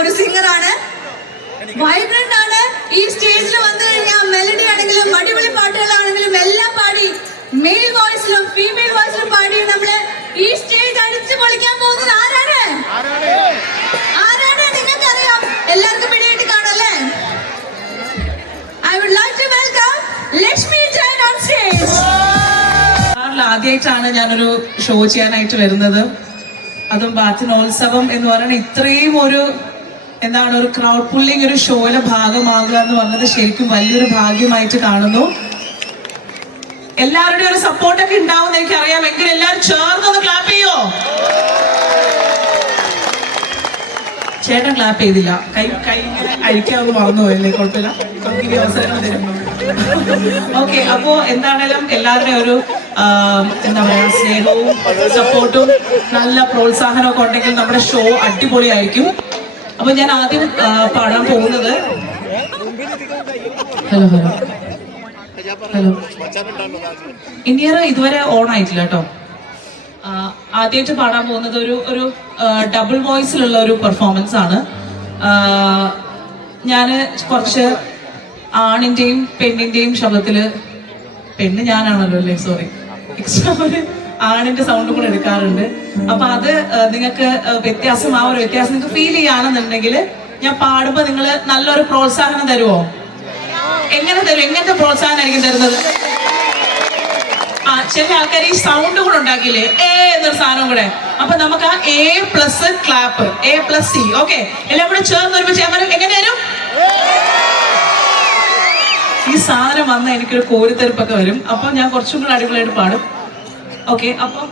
ഒരു സിംഗറാണ്, വൈബ്രന്റ് ആണ്. ഈ സ്റ്റേജിൽ വന്നു കഴിഞ്ഞാൽ മെലഡി ആണെങ്കിലും അടിപൊളി പാട്ടുകളാണെങ്കിലും എല്ലാം പാടി, മെയിൽ വോയിസിലും ഫീമെയിൽ വോയിസിലും പാടി നമ്മള് ഈ സ്റ്റേജ് അടിച്ചു പൊളിക്കാൻ പോകുന്നത് ആരാണ്? നിങ്ങൾക്കറിയാം, എല്ലാവർക്കും പിടിയായിട്ട് കാണല്ലേ? I would like to welcome Lakshmi Jain on stage. ആദ്യമായിട്ടാണ് ഞാനൊരു ഷോ ചെയ്യാനായിട്ട് വരുന്നത്. അതും ബാത്തിനോത്സവം എന്ന് പറയുന്നത് ഇത്രയും ഒരു എന്താണ് ഒരു ക്രൗഡ് പുള്ളിങ് ഒരു ഷോയിലെ ഭാഗമാകുക എന്ന് പറഞ്ഞത് ശരിക്കും വലിയൊരു ഭാഗ്യമായിട്ട് കാണുന്നു. എല്ലാവരുടെയും ഒരു സപ്പോർട്ടൊക്കെ ഉണ്ടാവും എനിക്കറിയാം. എങ്കിലും എല്ലാവരും ചേർന്നൊന്ന് ക്ലാപ്പ് ചെയ്യോ? ചേട്ടൻ ക്ലാപ്പ് ചെയ്തില്ല, കൈ അഴിക്കാവുന്ന മറന്നുപോയല്ലേ? കുഴപ്പമില്ല, നമുക്ക് അവസരങ്ങൾ തരും. ഓക്കെ, അപ്പോ എന്താണേലും എല്ലാവരുടെയും ഒരു എന്താ പറയാ സ്നേഹവും സപ്പോർട്ടും നല്ല പ്രോത്സാഹനമൊക്കെ ഉണ്ടെങ്കിൽ നമ്മുടെ ഷോ അടിപൊളിയായിരിക്കും. അപ്പൊ ഞാൻ ആദ്യം പാടാൻ പോകുന്നത് ഹലോ ഹലോ ഹലോ ഇന്ത്യ ഇതുവരെ ഓൺ ആയിട്ടില്ല കേട്ടോ. ആദ്യമായിട്ട് പാടാൻ പോകുന്നത് ഒരു ഡബിൾ വോയിസിലുള്ള ഒരു പെർഫോമൻസ് ആണ്. ഞാൻ കുറച്ച് ആണിന്റെയും പെണ്ണിന്റെയും ശബ്ദത്തില്, പെണ്ണ് ഞാനാണല്ലോ അല്ലേ, സോറി, എക്സ്ട്രാ ഒരു ആണിന്റെ സൗണ്ട് കൂടെ എടുക്കാറുണ്ട്. അപ്പൊ അത് നിങ്ങൾക്ക് വ്യത്യാസം, ആ ഒരു വ്യത്യാസം നിങ്ങൾക്ക് ഫീൽ ചെയ്യുകയാണെന്നുണ്ടെങ്കിൽ ഞാൻ പാടുമ്പോ നിങ്ങൾ നല്ലൊരു പ്രോത്സാഹനം തരുമോ? എങ്ങനെ തരും? എങ്ങനത്തെ പ്രോത്സാഹനമായിരിക്കും തരുന്നത്? ചില ആൾക്കാർ ഈ സൗണ്ട് കൂടെ ഉണ്ടാക്കിയില്ലേ, എന്നൊരു സാധനം കൂടെ. അപ്പൊ നമുക്ക് ആ A+ ക്ലാപ്പ്, A+C, ഓക്കെ, എല്ലാം കൂടെ ചേർന്ന് ഒരുമിച്ച് എങ്ങനെ വരും? ഈ സാധനം വന്നാൽ എനിക്കൊരു കോരിത്തെരുപ്പൊക്കെ വരും. അപ്പൊ ഞാൻ കുറച്ചും കൂടെ അടിപൊളിയായിട്ട് പാടും. ഓക്കെ, അപ്പം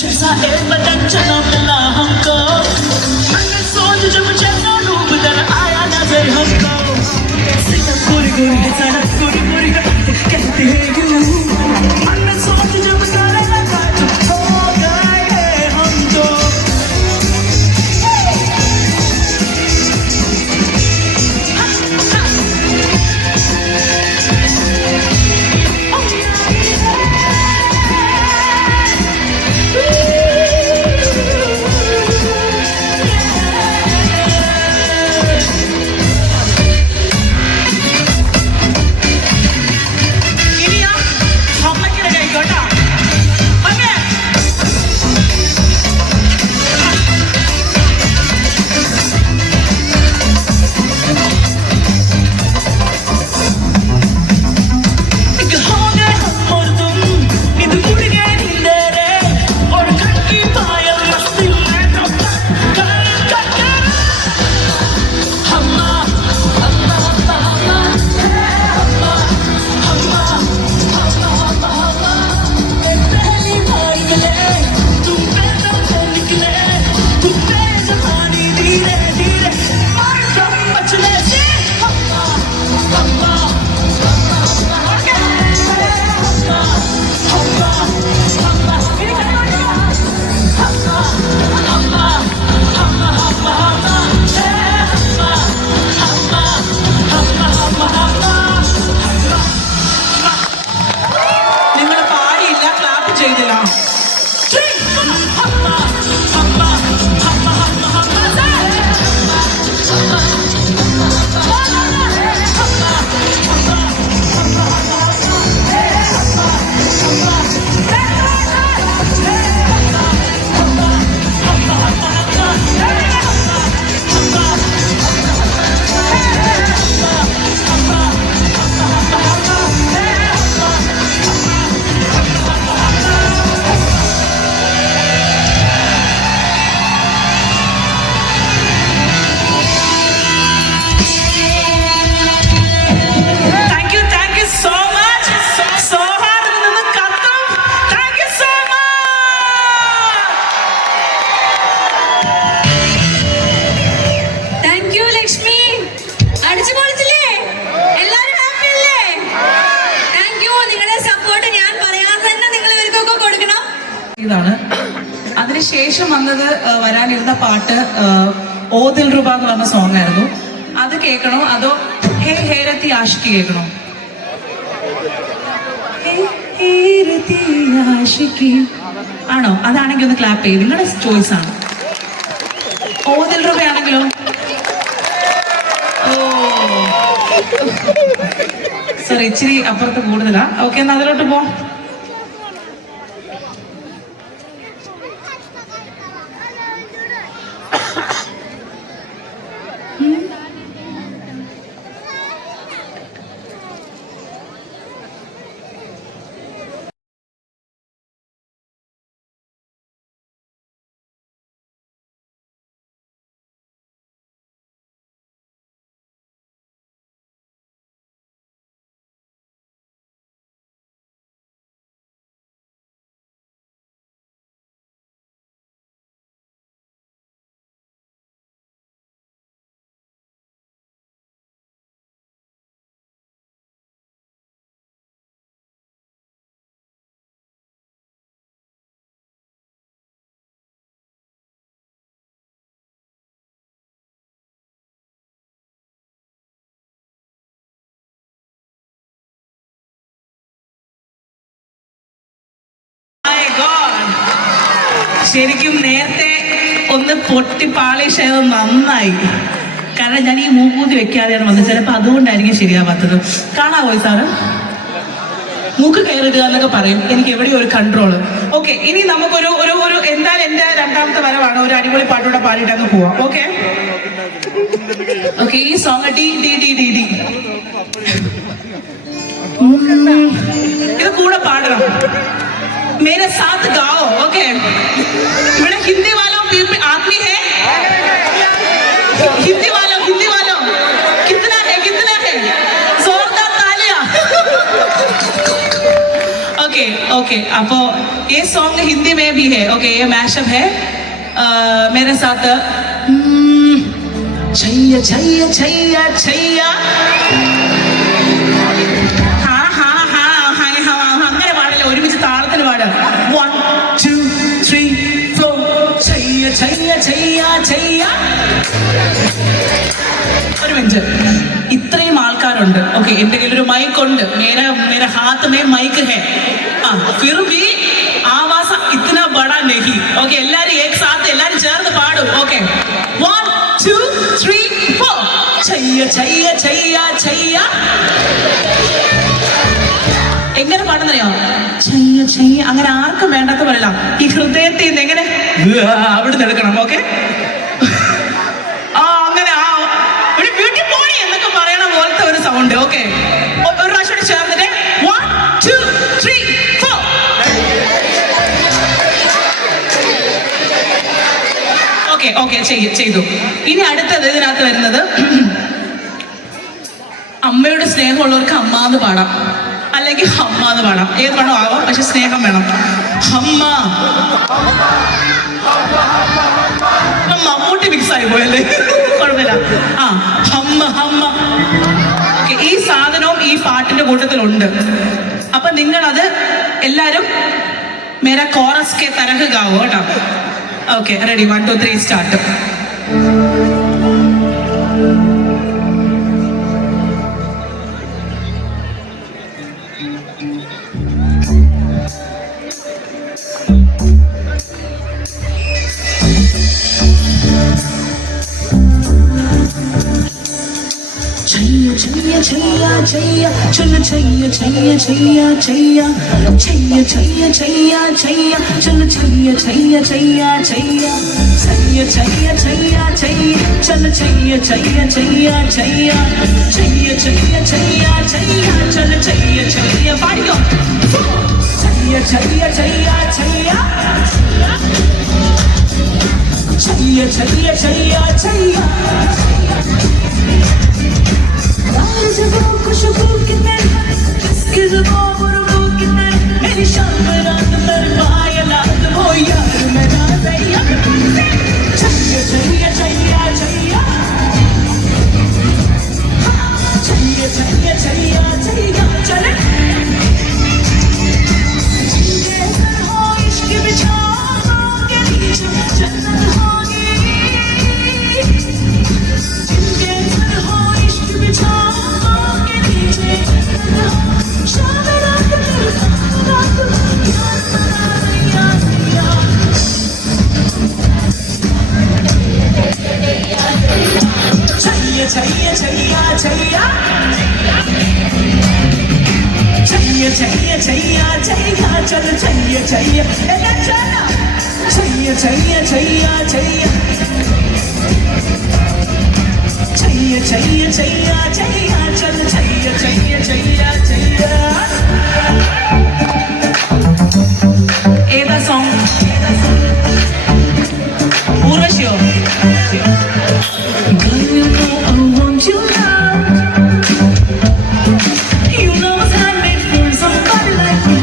जैसा एक बदन चला मिला हमको, मैंने सोच जब जैसा रूप नजर आया नजर हमको, सड़क गोरी गोरी है, सड़क गोरी गोरी है, कहते हैं यूं, मैंने सोच जब सारे लगा तो हो गए हम तो। പാടിയതാണ്. അതിനുശേഷം വന്നത് വരാനിരുന്ന പാട്ട് ഓ ദിൽ റുബ എന്ന് പറഞ്ഞ സോങ് ആയിരുന്നു. അത് കേൾക്കണോ അതോ ഹേ ഹേരത്തി ആഷിക്ക് കേൾക്കണോ? ഹേരത്തി ആഷിക്കി ആണോ? അതാണെങ്കിൽ ഒന്ന് ക്ലാപ്പ് ചെയ്യും. നിങ്ങളുടെ ചോയ്സ് ആണ്. ഓ ദിൽ റുബ ആണെങ്കിലോ? ഓ സോറി, ഇച്ചിരി അപ്പുറത്ത് കൂടുതലാ. ഓക്കെ, എന്നാ അതിലോട്ട് പോ. ശരിക്കും നേരത്തെ ഒന്ന് പൊട്ടി പാളിഷ് ആയത് നന്നായി. കാരണം ഞാൻ ഈ മൂക്കൂത്തി വെക്കാതെയാണ് വന്നത്. ചിലപ്പോൾ അതുകൊണ്ടായിരിക്കും ശരിയാവാത്തത്. കാണാവോ സാറ്? മൂക്ക് കയറിടുക എന്നൊക്കെ പറയും. എനിക്ക് എവിടെയും ഒരു കൺട്രോള്. ഓക്കെ, ഇനി നമുക്കൊരു ഒരു ഒരു എന്തായാലും എന്റെ രണ്ടാമത്തെ വരവാണ്. ഒരു അടിപൊളി പാട്ടൂടെ പാടിയിട്ട് അങ്ങ് പോവാം. ഓക്കെ ഓക്കെ, ഈ song D D D D D ഇത് കൂടെ പാടണം. मेरे साथ गाओ. ओके, ഇവിടെ ഹിന്ദി वालों आदमी है? हिंदी वालों कितना है? जोरदार तालियां. ओके, अപ്പൊ ये सॉन्ग हिंदी में भी है. ओके, ये मैशअप है. मेरे साथ छैया छैया छैया छैया. ഒരുമിച്ച് താളത്തിന് പാടുക. 1 2 3 4 छैया छैया छैया छैया. ഒരു മിനിറ്റ്, ഇത്രയും ആൾക്കാരുണ്ട്. ഓക്കെ, എന്റെ കയ്യിൽ ഒരു മൈക്ക് ഉണ്ട്. मेरे हाथ में माइक है. फिर भी आवाज इतना बड़ा नहीं. ओके, എല്ലാരും एक साथ എല്ലാരും ചേർന്ന് പാടും. ഓക്കെ, 1 2 3 4 छैया छैया छैया छैया. എങ്ങനെ പാടുന്നറിയോ? ചെയ്യ ചെയ്യ. അങ്ങനെ ആർക്കും വേണ്ടാത്ത പറയല. ഈ ഹൃദയത്തിൽ നിന്ന് എങ്ങനെ അവിടെ എടുക്കണം. ഓക്കെ, അങ്ങനെ ഒരു ബ്യൂട്ടി പോണി എന്നൊക്കെ പറയണ പോലത്തെ ഒരു സൗണ്ട്. ഓക്കെ, ഒരു പ്രാവശ്യം ചേർന്നിട്ട് 1 2 3 4. ഓക്കെ ചെയ്തു. ഇനി അടുത്തത് ഇതിനകത്ത് വരുന്നത് അമ്മയുടെ സ്നേഹമുള്ളവർക്ക് അമ്മ എന്ന് പാടാം, അല്ലെങ്കിൽ ഹമ്മ എന്ന് പാടാം. ഏത് വേണോ ആവാം, പക്ഷെ സ്നേഹം വേണം. ഹമ്മ മമ്മൂട്ടി മിക്സ് ആയി പോയല്ലേ, കുഴപ്പമില്ല. ഹമ്മ. ഈ സാധനവും ഈ പാട്ടിന്റെ കൂട്ടത്തിലുണ്ട്. അപ്പൊ നിങ്ങളത് എല്ലാരും മേരാ കോറസ് കെ തരഹ് ഗാവോ കേട്ടോ. Okay, ready? 1 2 3 start. Chaiyya Chaiyya Chaiyya चल छैया छैया छैया छैया छैया छैया छैया छैया चल छैया छैया छैया छैया छैया छैया छैया छैया चल छैया छैया छैया छैया छैया छैया छैया छैया चल छैया छैया पाड़ियो छैया छैया छैया छैया छैया छैया छैया छैया. खुशबू कितने किसकी जुबान बुरबू कितने मेरी शाम रात मेरे बायलात वो यार मेरा दैया छैया छैया छैया छैया छैया छैया छैया छैया चले जिंदगी हो इश्क बिछा चाहिए चाहिए चाहिए चल चाहिए चाहिए चला चाहिए चाहिए चाहिए चाहिए चाहिए चाहिए चाहिए चाहिए चल चाहिए चाहिए चाहिए चाहिए ഏതാ song? ഊർവശിയോ? Girl, you know I want you now. You know I was handmade for somebody like me.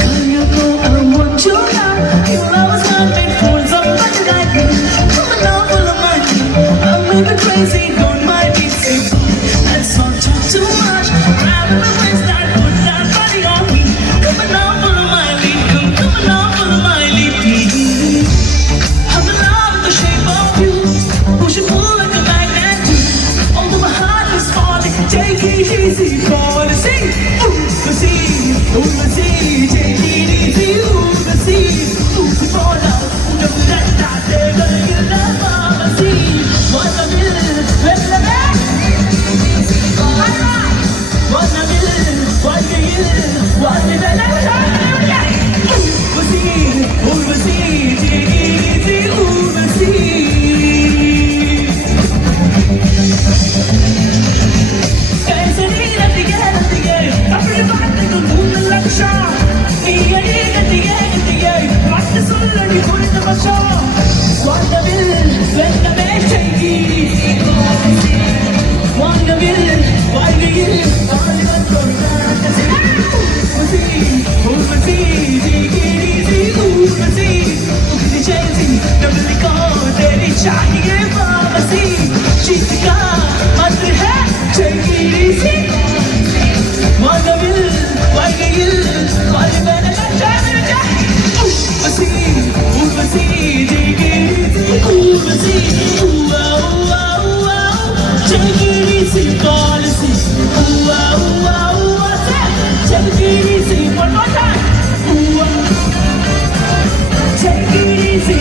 Girl, you know I want you now. You know I was handmade for somebody like me. Come on now, follow my lead. I may be crazy, don't mind me. Say, let's not talk too much. Rather than waste that, put that body on me. Come on now, follow my lead. Come on now, follow my lead, please. I'm in love with the shape of you. Push and pull like a magnet do. Although my heart is falling, take it easy, fall to see. Take it easy, fall out. Don't let that devil get love of a see. What a villain, let the man. What a villain, what a villain, what a villain. चाहिए वापसी जीत का मंत्र है take it easy वाला मिल वाइगिल वाले मैंने कहा Urvashi Urvashi take it easy take it easy policy take it easy one more time take it easy